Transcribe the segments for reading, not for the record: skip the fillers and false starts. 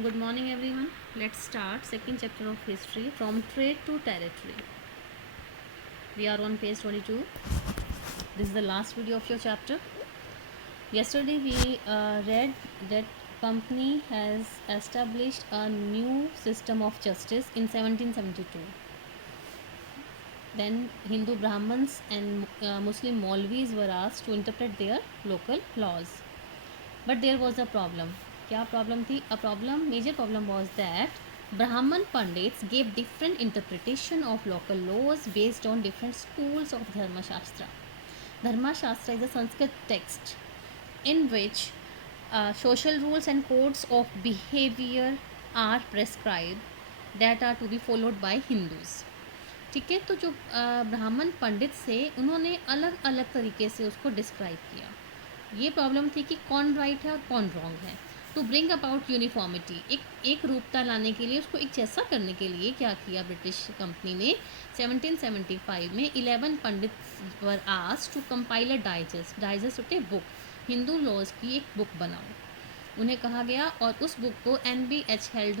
Good morning, everyone. Let's start second chapter of history from trade to territory. We are on page 22. This is the last video of your chapter. Yesterday we read that company has established a new system of justice in 1772. Then Hindu Brahmins and Muslim Maulvis were asked to interpret their local laws. But there was a problem. क्या problem थी? A problem, major problem was that Brahman Pandits gave different interpretation of local laws based on different schools of Dharma Shastra. Dharma Shastra is a Sanskrit text in which social rules and codes of behavior are prescribed that are to be followed by Hindus. ठीक है, तो जो ब्राह्मण पंडित थे उन्होंने अलग अलग तरीके से उसको डिस्क्राइब किया. ये प्रॉब्लम थी कि कौन राइट है और कौन रॉन्ग है. टू ब्रिंग अबाउट यूनिफॉर्मिटी, एक रूपता लाने के लिए, उसको एक जैसा करने के लिए क्या किया ब्रिटिश कंपनी ने 1775 में 11 pandit were asked to compile a digest होते बुक, हिंदू लॉज की एक बुक बनाओ. उन्हें कहा गया और उस बुक को एन बी हेल्ड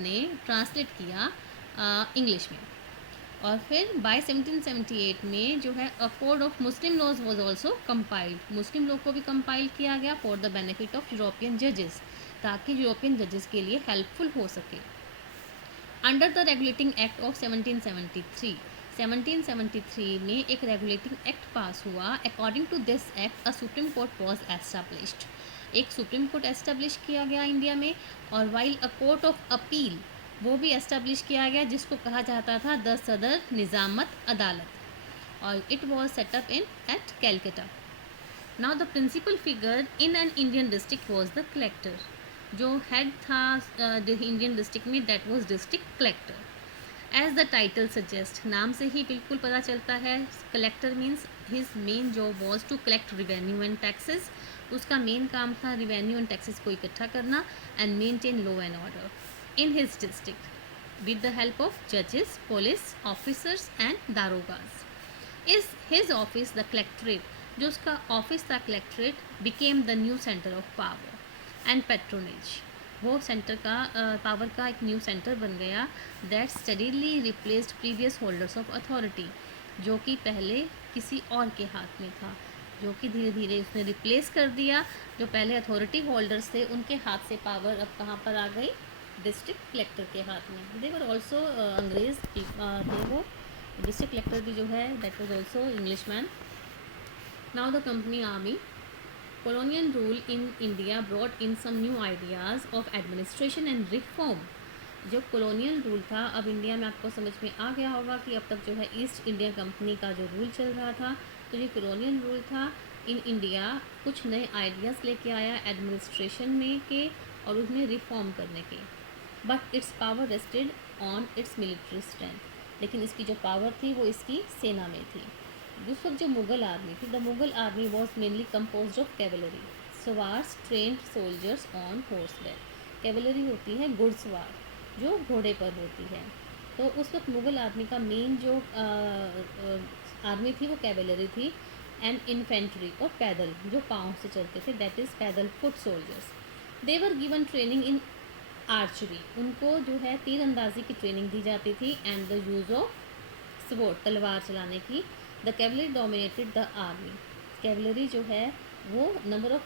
ने ट्रांसलेट किया इंग्लिश में. और फिर बाय 1778 में जो है a code of Muslim laws was also compiled. Muslim law को भी कंपाइल किया गया for the benefit of European जजेस, ताकि यूरोपियन जजेस के लिए हेल्पफुल हो सके. Under the regulating act of 1773 में एक रेगुलेटिंग एक्ट पास हुआ. According to this act a supreme court was established. एक सुप्रीम कोर्ट एस्टेब्लिश किया गया इंडिया में. और while a court of appeal वो भी एस्टेब्लिश किया गया, जिसको कहा जाता था द सदर निज़ामत अदालत. और it was set up in at Calcutta. Now the principal figure in an Indian district was the collector. जो हेड था इंडियन डिस्ट्रिक्ट में, that was district collector. As the title suggest, नाम से ही बिल्कुल पता चलता है, collector means his main job was to collect revenue and taxes. उसका मेन काम था रिवेन्यू एंड टैक्सेस को इकट्ठा करना and maintain law and order in his district with the help of judges, police officers and darogas. Is his office the collectorate, जो उसका office था collectorate, became the new center of power and patronage. वो centre का power का एक new centre बन गया. That steadily replaced previous holders of authority, जो कि पहले किसी और के हाथ में था, जो कि धीरे धीरे उसने रिप्लेस कर दिया. जो पहले अथॉरिटी होल्डर्स थे उनके हाथ से पावर अब कहाँ पर आ गई? डिस्ट्रिक्ट कलेक्टर के हाथ में. दे वर ऑल्सो अंग्रेज थे. वो डिस्ट्रिक्ट कलेक्टर भी जो है that was also English man. Now the company army. colonial rule in India brought in some new ideas of administration and reform. जो कॉलोनियल रूल था, अब इंडिया में आपको समझ में आ गया होगा कि अब तक जो है ईस्ट इंडिया कंपनी का जो रूल चल रहा था, तो ये कॉलोनियल रूल था इन इंडिया कुछ नए आइडियाज़ लेके आया एडमिनिस्ट्रेशन में के और उसमें रिफॉर्म करने के. But it's power rested on it's military strength, लेकिन इसकी जो पावर थी वो इसकी सेना में थी. उस वक्त जो मुग़ल आर्मी थी, the Mughal army was mainly compose of cavalry, sowars trained soldiers on horseback. Cavalry होती है घुड़सवार, जो घोड़े पर होती है. तो उस वक्त मुग़ल आर्मी का मेन जो आर्मी थी वो कैवलरी थी. एंड इन्फेंट्री और पैदल, जो पाँव से चलते थे, दैट इज़ पैदल foot soldiers. They were given training in archery, उनको जो है तीरंदाजी की ट्रेनिंग दी जाती थी. And the use of sword, तलवार चलाने की. The cavalry dominated the army. Cavalry जो है वो नंबर ऑफ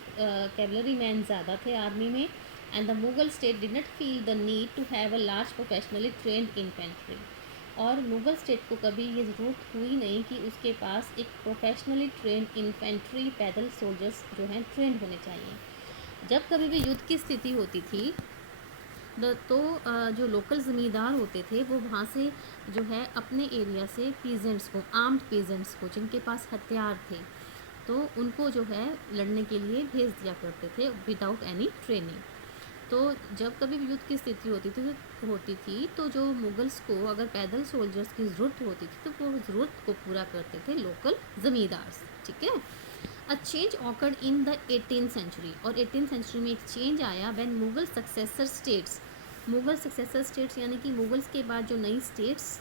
कैवलरी मैन ज़्यादा थे आर्मी में. And the Mughal state did not feel the need to have a large professionally trained infantry. और मुगल स्टेट को कभी ये ज़रूरत हुई नहीं कि उसके पास एक प्रोफेशनली ट्रेंड इन्फेंट्री पैदल सोल्जर्स जो हैं ट्रेंड होने चाहिए. जब कभी भी युद्ध की स्थिति होती थी तो जो लोकल ज़मींदार होते थे वो वहाँ से जो है अपने एरिया से पीजेंट्स को, आर्म्ड पीजेंट्स को जिनके पास हथियार थे, तो उनको जो है लड़ने के लिए भेज दिया करते थे विदाउट एनी ट्रेनिंग. तो जब कभी भी युद्ध की स्थिति होती थी तो जो मुगल्स को अगर पैदल सोल्जर्स की ज़रूरत होती थी तो वो ज़रूरत को पूरा करते थे लोकल ज़मींदार. ठीक है. A change occurred in the 18th century, और 18th सेंचुरी में एक चेंज आया when Mughal successor states, Mughal successor states यानी कि मुगल्स के बाद जो नई स्टेट्स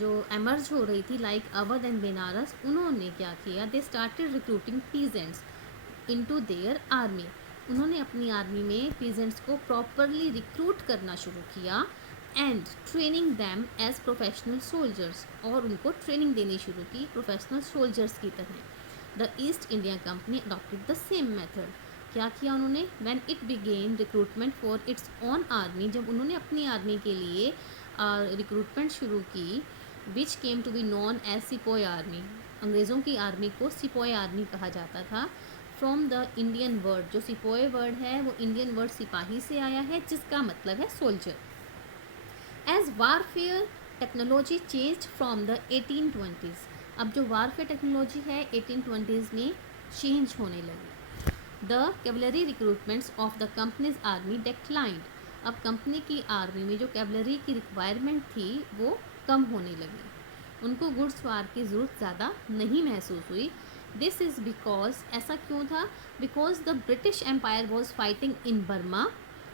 जो एमर्ज हो रही थी लाइक अवध एंड बेनारस, उन्होंने क्या किया? They started recruiting peasants. Into their army. उन्होंने अपनी आर्मी में पीजेंट्स को प्रॉपरली रिक्रूट करना शुरू किया and training them as professional soldiers, और उनको ट्रेनिंग देनी शुरू की प्रोफेशनल सोल्जर्स की तरह। The East India Company adopted the same method. क्या किया उन्होंने? When it began recruitment for its own army, जब उन्होंने अपनी आर्मी के लिए रिक्रूटमेंट शुरू की, which came to be known as sepoy army. अंग्रेज़ों की आर्मी को सिपोय आर्मी कहा जाता था। फ्रॉम द इंडियन वर्ड, जो सिपोय वर्ड है वो इंडियन वर्ड सिपाही से आया है, जिसका मतलब है soldier. As warfare technology change from the 1820s, अब जो वारफेयर टेक्नोलॉजी है 1820s में चेंज होने लगी। The cavalry recruitments of the company's army declined, अब कंपनी की आर्मी में जो कैवलरी की रिक्वायरमेंट थी वो कम होने लगी, उनको घुड़सवार की ज़रूरत ज़्यादा नहीं महसूस हुई। दिस इज़ बिकॉज, ऐसा क्यों था? Because the British empire was fighting in Burma,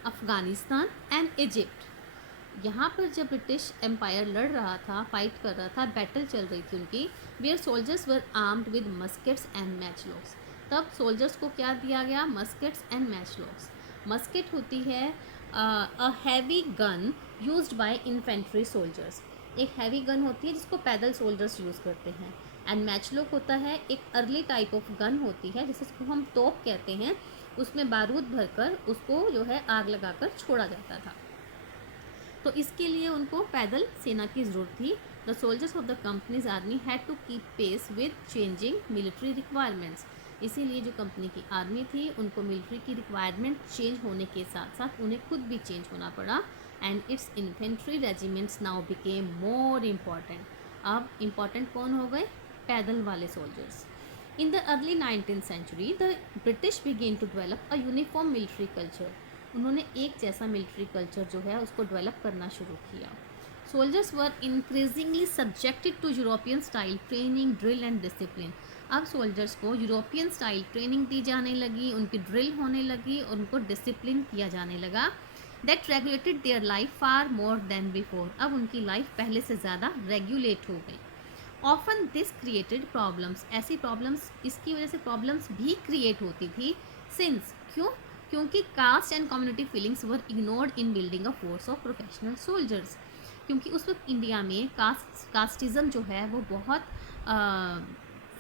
Afghanistan and Egypt. यहाँ पर जब ब्रिटिश एम्पायर लड़ रहा था, फाइट कर रहा था, बैटल चल रही थी उनकी, where soldiers were armed with muskets and matchlocks, तब सोल्जर्स को क्या दिया गया? मस्केट्स एंड मैचलॉक्स। मस्केट होती है a heavy gun used by infantry soldiers, एक हैवी गन होती है जिसको पैदल सोल्जर्स यूज़ करते हैं। एंड मैचलॉक होता है एक अर्ली टाइप ऑफ गन होती है जिसको हम तोप कहते हैं, उसमें बारूद भरकर उसको जो है आग लगाकर छोड़ा जाता था, तो इसके लिए उनको पैदल सेना की ज़रूरत थी। The soldiers of the company's army had to keep pace with changing military requirements, इसीलिए जो कंपनी की आर्मी थी उनको मिलिट्री की रिक्वायरमेंट चेंज होने के साथ साथ उन्हें खुद भी चेंज होना पड़ा। And its infantry regiments now became more important, अब इम्पॉर्टेंट कौन हो गए? पैदल वाले soldiers. In the early 19th century the British began to develop a uniform military culture, उन्होंने एक जैसा मिलिट्री कल्चर जो है उसको डेवलप करना शुरू किया। Soldiers were increasingly subjected to European style training, drill and discipline, अब सोल्जर्स को यूरोपियन स्टाइल ट्रेनिंग दी जाने लगी, उनकी ड्रिल होने लगी और उनको डिसिप्लिन किया जाने लगा। That regulated their life far more than before, अब उनकी लाइफ पहले से ज़्यादा रेगुलेट हो गई। ऑफन दिस क्रिएटेड प्रॉब्लम्स, ऐसी प्रॉब्लम्स, इसकी वजह से प्रॉब्लम्स भी क्रिएट होती थी। सिंस, क्यों? क्योंकि caste and community feelings were ignored in building a force of professional soldiers, क्योंकि उस वक्त इंडिया में कास्टिज़म जो है वो बहुत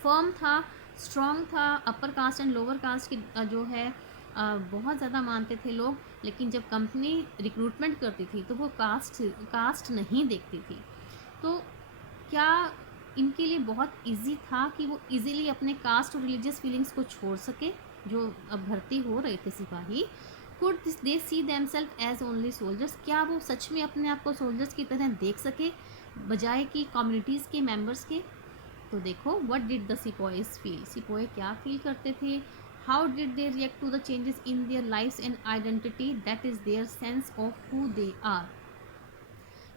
फर्म था, स्ट्रॉन्ग था, upper caste and lower caste की जो है बहुत ज़्यादा मानते थे लोग, लेकिन जब कंपनी रिक्रूटमेंट करती थी तो वो कास्ट नहीं देखती थी। तो क्या इनके लिए बहुत इजी था कि वो इजीली अपने कास्ट और रिलीजियस फीलिंग्स को छोड़ सके? जो अब भर्ती हो रहे थे सिपाही, could they see themselves as only soldiers, क्या वो सच में अपने आप को सोल्जर्स की तरह देख सके बजाय कि कम्युनिटीज़ के मेंबर्स के? तो देखो, what did the sepoys feel, sepoy क्या फील करते थे? How did they react to the changes in their lifes and identity, that is their sense of who they are,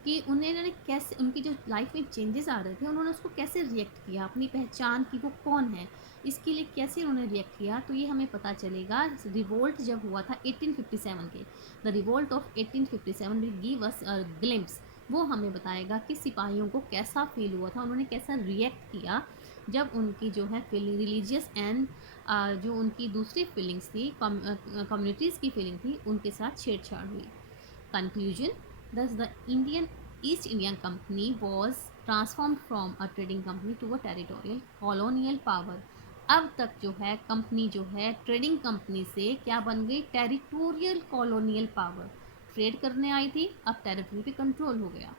कि उन्होंने कैसे, उनकी जो लाइफ में चेंजेस आ रहे थे उन्होंने उसको कैसे रिएक्ट किया, अपनी पहचान की वो कौन है, इसके लिए कैसे उन्होंने रिएक्ट किया, तो ये हमें पता चलेगा रिवोल्ट जब हुआ था 1857 के, the revolt of 1857 will give us a glimpse, वो हमें बताएगा कि सिपाहियों को कैसा फील हुआ था, उन्होंने कैसा रिएक्ट किया जब उनकी जो है फीलिंग रिलीजियस एंड जो उनकी दूसरी फीलिंग्स थी, कम्युनिटीज़ की फीलिंग थी, उनके साथ छेड़छाड़ हुई। Conclusion, thus the Indian East India Company was transformed from a trading company to a territorial colonial power। अब तक जो है कंपनी जो है ट्रेडिंग कंपनी से क्या बन गई? टेरिटोरियल कॉलोनियल पावर, ट्रेड करने आई थी, अब टेरिटरी पे कंट्रोल हो गया।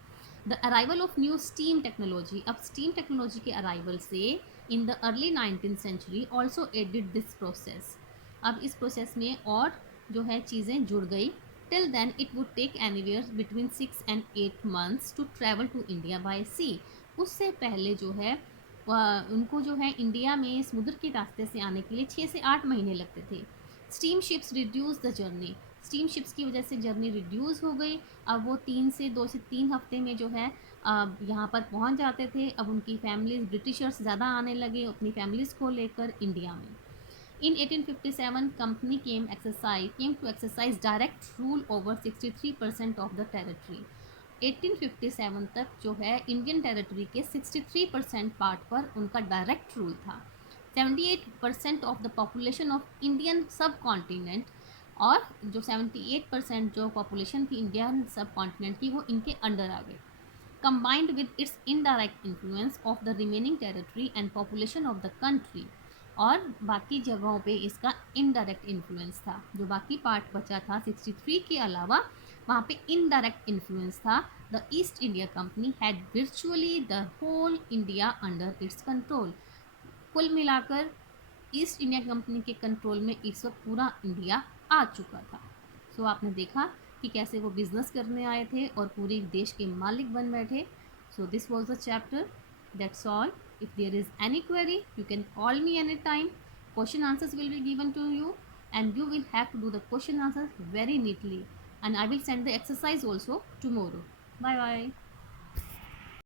The arrival of new steam technology, अब स्टीम टेक्नोलॉजी के अराइवल से in the early 19th century also added this process, अब इस प्रोसेस में और जो है चीज़ें जुड़ गई। Till then, it would take anywhere between 6 and 8 months to travel to India by sea। उससे पहले जो है उनको जो है इंडिया में समुद्र के रास्ते से आने के लिए 6 से 8 महीने लगते थे। Steam ships reduce the journey, steam ships की वजह से जर्नी रिड्यूस हो गई, अब वो 2 से 3 हफ्ते में जो है यहाँ पर पहुँच जाते थे। अब उनकी फैमिलीज, ब्रिटिशर्स ज़्यादा आने लगे अपनी फैमिलीज़ को लेकर इंडिया में। In 1857, company came to exercise direct rule over 63% of the territory। 1857 तक जो है इंडियन टेरिटरी के 63% पार्ट पर उनका डायरेक्ट रूल था। 78% of the population of Indian सब कॉन्टिनेंट, और जो 78% जो पॉपुलेशन थी इंडियन सब कॉन्टिनेंट की वो इनके अंडर आ गई, combined with its indirect influence of the remaining territory and population of the country। और बाकी जगहों पे इसका इनडायरेक्ट इन्फ्लुएंस था, जो बाकी पार्ट बचा था 63 के अलावा वहाँ पे इनडायरेक्ट इन्फ्लुएंस था। The East India Company had virtually the whole India under its control. कुल मिलाकर ईस्ट इंडिया कंपनी के कंट्रोल में इस वक्त पूरा इंडिया आ चुका था। सो आपने देखा कि कैसे वो बिजनेस करने आए थे और पूरे देश के मालिक बन बैठे। So this was the chapter, that's all. If there is any query you can call me any time. Question answers will be given to you and you will have to do the question answers very neatly, and I will send the exercise also tomorrow. Bye bye.